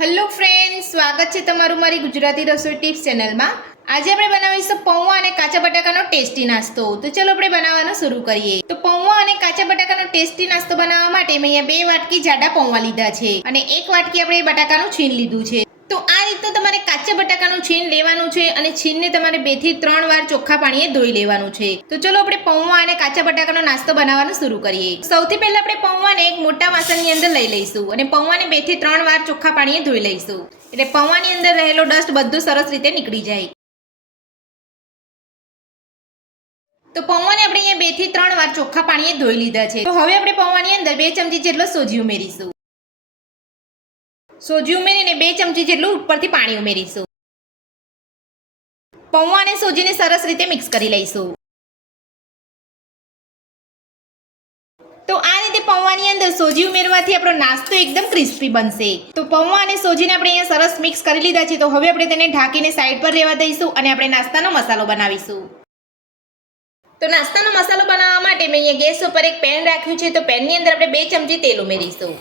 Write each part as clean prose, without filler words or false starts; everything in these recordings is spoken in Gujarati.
હેલો ફ્રેન્ડ્સ, સ્વાગત છે તમારું મારી ગુજરાતી રસોઈ ટિપ્સ ચેનલમાં। આજે આપણે બનાવીશું પૌવા અને કાચા બટાકાનો ટેસ્ટી નાસ્તો। તો ચલો આપણે બનાવવાનું શરૂ કરીએ। તો પૌવા અને કાચા બટાકાનો ટેસ્ટી નાસ્તો બનાવવા માટે મેં અહીંયા 2 વાટકી જાડા પૌવા લીધા છે અને 1 વાટકી આપણે બટાકાનું છીણ લીધું છે। તો આ રીતનું તમારે કાચા બટાકાનું છીણ લેવાનું છે અને છીણને તમારે 2 થી 3 વાર ચોખ્ખા પાણીએ ધોઈ લેવાનું છે। તો ચલો આપણે પૌવા અને કાચા બટાકાનો નાસ્તો બનાવવાનું શરૂ કરીએ। સૌથી પહેલા આપણે પૌવાને એક મોટા વાસણની અંદર લઈ લઈશું અને પૌવાને 2 થી 3 વાર ચોખ્ખા પાણીએ ધોઈ લઈશું, એટલે પૌવાની અંદર રહેલો ડસ્ટ બધું સરસ રીતે નીકળી જાય। તો પૌવાને આપણે અહીંયા 2 થી 3 વાર ચોખ્ખા પાણીએ ધોઈ લીધા છે। તો હવે આપણે પૌવાની અંદર 2 ચમચી જેટલો સોજી ઉમેરીશું। સોજી ઉમેરીને 2 ચમચી જેટલું ઉપરથી પાણી ઉમેરીશું। પૌવા અને સોજીને સરસ રીતે મિક્સ કરી લઈશું। તો આ રીતે પૌવાની અંદર સોજી ઉમેરવાથી આપણો નાસ્તો એકદમ ક્રિસ્પી બનશે। તો પૌવા અને સોજીને આપણે અહીંયા સરસ મિક્સ કરી લીધા છે। તો હવે આપણે તેને ઢાંકીને સાઈડ પર રહેવા દઈશું અને આપણે નાસ્તાનો મસાલો બનાવીશું। તો નાસ્તાનો મસાલો બનાવવા માટે મેં અહીંયા ગેસ ઉપર એક પેન રાખ્યું છે। તો પેનની અંદર આપણે 2 ચમચી તેલ ઉમેરીશું।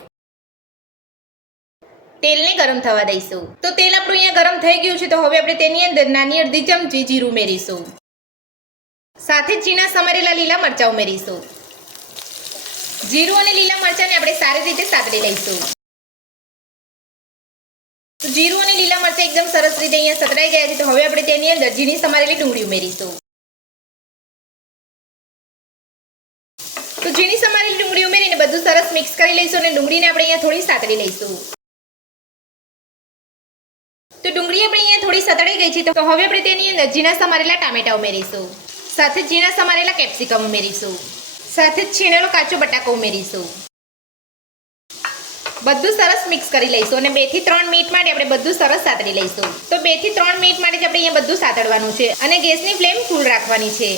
તેલને ગરમ થવા દઈશું। તો તેલ આપણું અહીંયા ગરમ થઈ ગયું છે। તો હવે આપણે તેની અંદર નાની અડધી ચમચી જીરું ઉમેરીશું, સાથે જ ઝીણા સમારેલા લીલા મરચાં ઉમેરીશું। જીરું અને લીલા મરચાંને આપણે સારી રીતે સાતળી લઈશું। તો જીરું અને લીલા મરચાં એકદમ સરસ રીતે અહીંયા સતરાઈ ગયા છે। તો હવે આપણે તેની અંદર ઝીણી સમારેલી ડુંગળી ઉમેરીશું। તો ઝીણી સમારેલી ડુંગળી ઉમેરીને બધું સરસ મિક્સ કરી લઈશું અને ડુંગળીને આપણે અહીંયા થોડી સાતળી લઈશું। તો ડુંગળી આપણે અહીંયા થોડી સતળાઈ ગઈ છે। તો હવે આપણે તેની અંદર ઝીણા સમારેલા ટામેટા ઉમેરીશું, સાથે ઝીણા સમારેલા કેપ્સિકમ ઉમેરીશું, સાથે જ છીણેલો કાચો બટાકો ઉમેરીશું। બધું સરસ મિક્સ કરી લઈશું અને 2 થી 3 મિનિટ માટે આપણે બધું સરસ સાતળી લઈશું। તો 2 થી 3 મિનિટ માટે જ આપણે અહીંયા બધું સાતળવાનું છે અને ગેસની ફ્લેમ ફૂલ રાખવાની છે।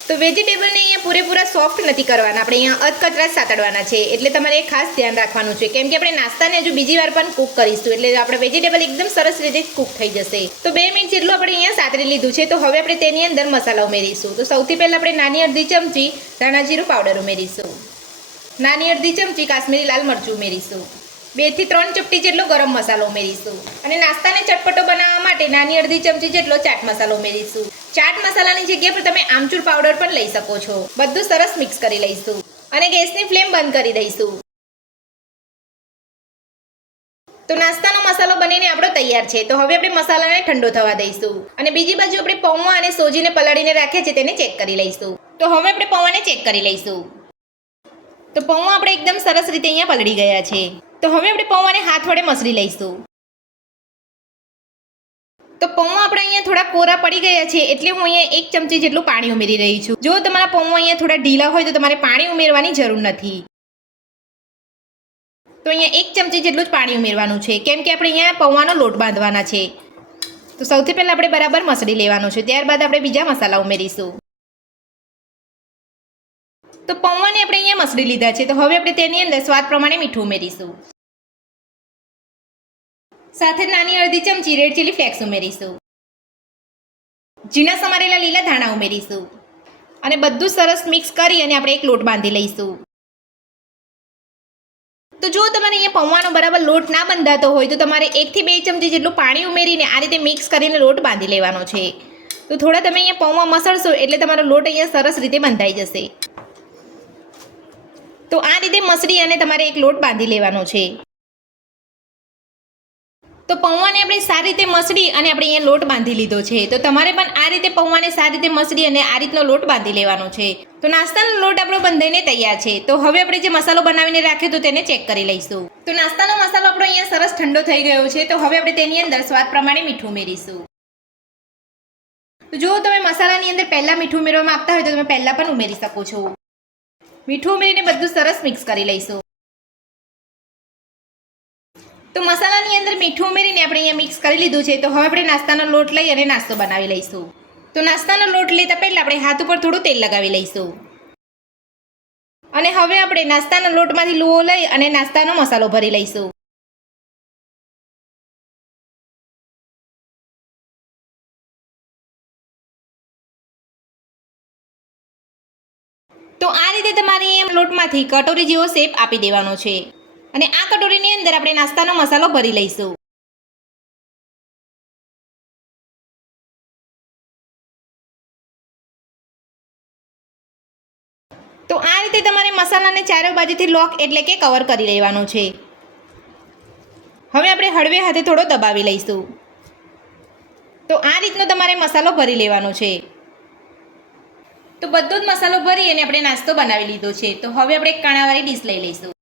તો વેજીટેબલને અહીંયા પૂરેપૂરા સોફ્ટ નથી કરવાના, આપણે અહીંયા અધકચરા સાતળવાના છે, એટલે તમારે ખાસ ધ્યાન રાખવાનું છે, કેમ કે આપણે નાસ્તાને હજુ બીજી વાર પણ કૂક કરીશું, એટલે આપણે વેજીટેબલ એકદમ સરસ રીતે કૂક થઈ જશે। તો 2 મિનિટ જેટલું આપણે અહીંયા સાતળી લીધું છે। તો હવે આપણે તેની અંદર મસાલા ઉમેરીશું। તો સૌથી પહેલા આપણે નાની અડધી ચમચી ધાણા જીરું પાવડર ઉમેરીશું, નાની અડધી ચમચી કાશ્મીરી લાલ મરચું ઉમેરીશું, 2 થી 3 ચપટી જેટલો ગરમ મસાલો ઉમેરીશું અને નાસ્તાને ચટપટો બનાવવા માટે નાની અડધી ચમચી જેટલો ચાટ મસાલો ઉમેરીશું। ચાટ મસાલાની જગ્યા પર તમે આમચૂર પાવડર પણ લઈ શકો છો। બધું સરસ મિક્સ કરી લઈશું અને ગેસની ફ્લેમ બંધ કરી દઈશું। તો નાસ્તાનો મસાલો બનીને આપણો તૈયાર છે। તો હવે આપણે મસાલાને ઠંડો થવા દઈશું અને બીજી બાજુ આપણે પૌવા અને સોજીને પલાળીને રાખ્યા છે તેને ચેક કરી લઈશું। તો હવે આપણે પૌવાને ચેક કરી લઈશું। તો પૌવા આપણે એકદમ સરસ રીતે અહીંયા પલળી ગયા છે। તો હવે આપણે પૌવાને હાથ વડે મસળી લઈશું। તો પૌવા આપણે અહીંયા થોડા કોરા પડી ગયા છે, એટલે હું અહીંયા 1 ચમચી જેટલું પાણી ઉમેરી રહી છું। જો તમારા પૌવા અહીંયા થોડા ઢીલા હોય તો તમારે પાણી ઉમેરવાની જરૂર નથી। તો અહીંયા 1 ચમચી જેટલું જ પાણી ઉમેરવાનું છે, કેમ કે આપણે અહીંયા પૌવાનો લોટ બાંધવાના છે। તો સૌથી પહેલાં આપણે બરાબર મસળી લેવાનું છે, ત્યારબાદ આપણે બીજા મસાલા ઉમેરીશું। તો પૌવાને આપણે અહીંયા મસળી લીધા છે। તો હવે આપણે તેની અંદર સ્વાદ પ્રમાણે મીઠું ઉમેરીશું, સાથે નાની અડધી ચમચી રેડ ચીલી ફ્લેક્સ ઉમેરીશું, ઝીણા સમારેલા લીલા ધાણા ઉમેરીશું અને બધું સરસ મિક્સ કરી અને આપણે એક લોટ બાંધી લઈશું। તો જો તમારે અહીંયા પૌવાનો બરાબર લોટ ના બંધાતો હોય તો તમારે 1 થી 2 ચમચી જેટલું પાણી ઉમેરીને આ રીતે મિક્સ કરીને લોટ બાંધી લેવાનો છે। તો થોડા તમે અહીંયા પૌવા મસળશો એટલે તમારો લોટ અહીંયા સરસ રીતે બંધાઈ જશે। તો આ રીતે મસળી અને તમારે એક લોટ બાંધી લેવાનો છે। તો પૌવાને આપણે સારી રીતે મસળી અને આપણે અહીંયા લોટ બાંધી લીધો છે। તો તમારે પણ આ રીતે પૌવાને સારી રીતે મસળી અને આ રીતનો લોટ બાંધી લેવાનો છે। તો નાસ્તાનો લોટ આપણો બંધાઈને તૈયાર છે। તો હવે આપણે જે મસાલો બનાવીને રાખ્યો તો તેને ચેક કરી લઈશું। તો નાસ્તાનો મસાલો આપણો અહીંયા સરસ ઠંડો થઈ ગયો છે। તો હવે આપણે તેની અંદર સ્વાદ પ્રમાણે મીઠું ઉમેરીશું। તો જો તમે મસાલાની અંદર પહેલાં મીઠું ઉમેરવા માંગતા હોય તો તમે પહેલાં પણ ઉમેરી શકો છો। મીઠું ઉમેરીને બધું સરસ મિક્સ કરી લઈશું। તો મસાલાની અંદર મીઠું ઉમેરીને આપણે અહીંયા મિક્સ કરી લીધું છે। તો હવે આપણે નાસ્તાનો લોટ લઈ અને નાસ્તો બનાવી લઈશું। તો નાસ્તાનો લોટ લેતા પહેલાં આપણે હાથ ઉપર થોડું તેલ લગાવી લઈશું અને હવે આપણે નાસ્તાના લોટમાંથી લુઓ લઈ અને નાસ્તાનો મસાલો ભરી લઈશું। તો આ રીતે તમારે લોટમાંથી કટોરી જેવો શેપ આપી દેવાનો છે અને આ કટોરીની અંદર આપણે નાસ્તાનો મસાલો ભરી લઈશું. તો આ રીતે તમારે મસાલાને ચારે બાજુથી લોક એટલે કે કવર કરી લેવાનું છે. હવે આપણે હળવે હાથે થોડો દબાવી લઈશું. તો આ રીતનો તમારે મસાલો ભરી લેવાનો છે. તો બધો જ મસાલો ભરી અને આપણે નાસ્તો બનાવી લીધો છે. તો હવે આપણે એક કાણાવાળી ડીશ લઈ લઈશું.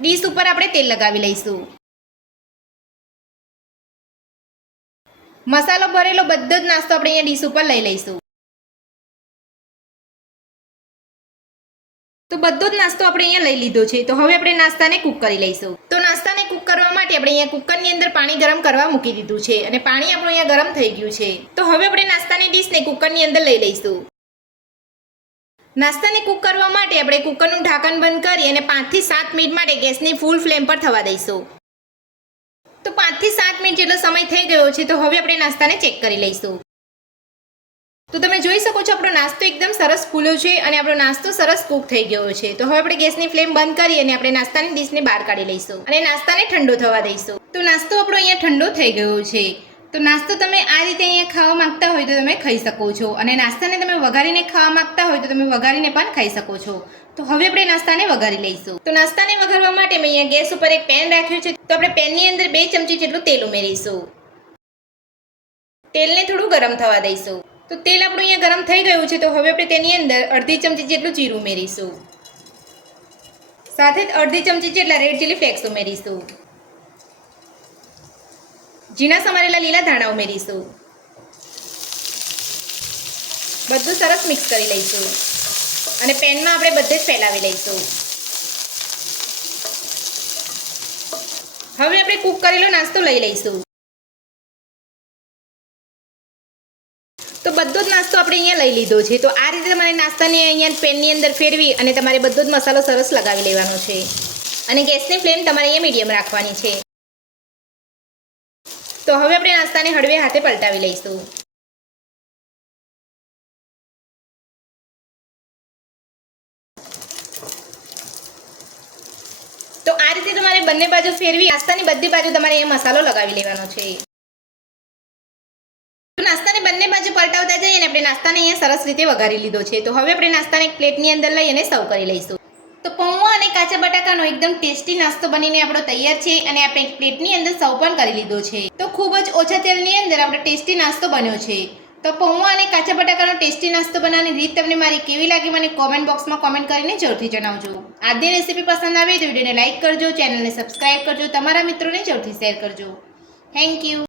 ડીશ ઉપર આપણે તેલ લગાવી લઈશું. મસાલો ભરેલો બધો જ નાસ્તો આપણે અહીંયા ડીશ ઉપર લઈ લઈશું. તો બધો જ નાસ્તો આપણે અહીંયા લઈ લીધો છે. તો હવે આપણે નાસ્તાને કૂક કરી લઈશું. તો નાસ્તાને કૂક કરવા માટે આપણે અહીંયા કુકરની અંદર પાણી ગરમ કરવા મૂકી દીધું છે અને પાણી આપણું અહીંયા ગરમ થઈ ગયું છે. તો હવે આપણે નાસ્તાની ડીશને કુકરની અંદર લઈ લઈશું. નાસ્તાને કૂક કરવા માટે આપણે કુકરનું ઢાંકણ બંધ કરી અને 5 થી 7 મિનિટ માટે ગેસની ફૂલ ફ્લેમ પર થવા દઈશું. તો 5 થી 7 મિનિટ જેટલો સમય થઈ ગયો છે. તો હવે આપણે નાસ્તાને ચેક કરી લઈશું. તો તમે જોઈ શકો છો આપણો નાસ્તો એકદમ સરસ ફૂલ્યો છે અને આપણો નાસ્તો સરસ કૂક થઈ ગયો છે. તો હવે આપણે ગેસની ફ્લેમ બંધ કરી અને આપણે નાસ્તાની ડીશને બહાર કાઢી લઈશું અને નાસ્તાને ઠંડો થવા દઈશું. તો નાસ્તો આપણો અહીંયા ઠંડો થઈ ગયો છે. તો નાસ્તો તમે આ રીતે અહીંયા ખાવા માંગતા હોય તો તમે ખાઈ શકો છો અને નાસ્તાને તમે વઘારીને ખાવા માંગતા હોય તો તમે વઘારીને પણ ખાઈ શકો છો. તો હવે આપણે નાસ્તાને વઘારી લઈશું. તો નાસ્તાને વઘારવા માટે મેં અહીંયા ગેસ ઉપર એક પેન રાખ્યું છે. તો આપણે પેનની અંદર 2 ચમચી જેટલું તેલ ઉમેરીશું. તેલને થોડું ગરમ થવા દઈશું. તો તેલ આપણું અહીંયા ગરમ થઈ ગયું છે. તો હવે આપણે તેની અંદર અડધી ચમચી જેટલું જીરું ઉમેરીશું. સાથે જ અડધી ચમચી જેટલા રેડ ચીલી ફ્લેક્સ ઉમેરીશું. ઝીણા સમારેલા લીલા ધાણા ઉમેરીશું. બધું સરસ મિક્સ કરી લઈશું અને પેનમાં આપણે બધે જ ફેલાવી લઈશું. હવે આપણે કૂક કરેલો નાસ્તો લઈ લઈશું. તો બધો જ નાસ્તો આપણે અહીંયા લઈ લીધો છે. તો આ રીતે તમારે નાસ્તાને અહીંયા પેનની અંદર ફેરવી અને તમારે બધો જ મસાલો સરસ લગાવી લેવાનો છે અને ગેસની ફ્લેમ તમારે અહીંયા મીડિયમ રાખવાની છે. તો હવે આપણે નાસ્તાને હળવે હાથે પલટાવી લઈશું. તો આ રીતે તમારે બંને બાજુ ફેરવી નાસ્તાની બધી બાજુ તમારે અહીંયા મસાલો લગાવી લેવાનો છે. તો નાસ્તાને બંને બાજુ પલટાવતા જઈએ અને આપણે નાસ્તાને અહીંયા સરસ રીતે વઘારી લીધો છે. તો હવે આપણે નાસ્તાને એક પ્લેટની અંદર લઈ અને સર્વ કરી લઈશું. તો પૌવા અને કાચા બટાકાનો એકદમ ટેસ્ટી નાસ્તો બનીને આપણો તૈયાર છે અને આપણે એક પ્લેટની અંદર સર્વ પણ કરી લીધો છે. તો ખૂબ જ ઓછા તેલની અંદર આપણો ટેસ્ટી નાસ્તો બન્યો છે. તો પૌવા અને કાચા બટાકાનો ટેસ્ટી નાસ્તો બનાવવાની રીત તમને મારી કેવી લાગી મને કોમેન્ટ બોક્સમાં કોમેન્ટ કરીને જરૂરથી જણાવજો. આજની રેસીપી પસંદ આવે તો વિડીયોને લાઇક કરજો, ચેનલને સબસ્ક્રાઇબ કરજો, તમારા મિત્રોને જરૂરથી શેર કરજો. Thank you.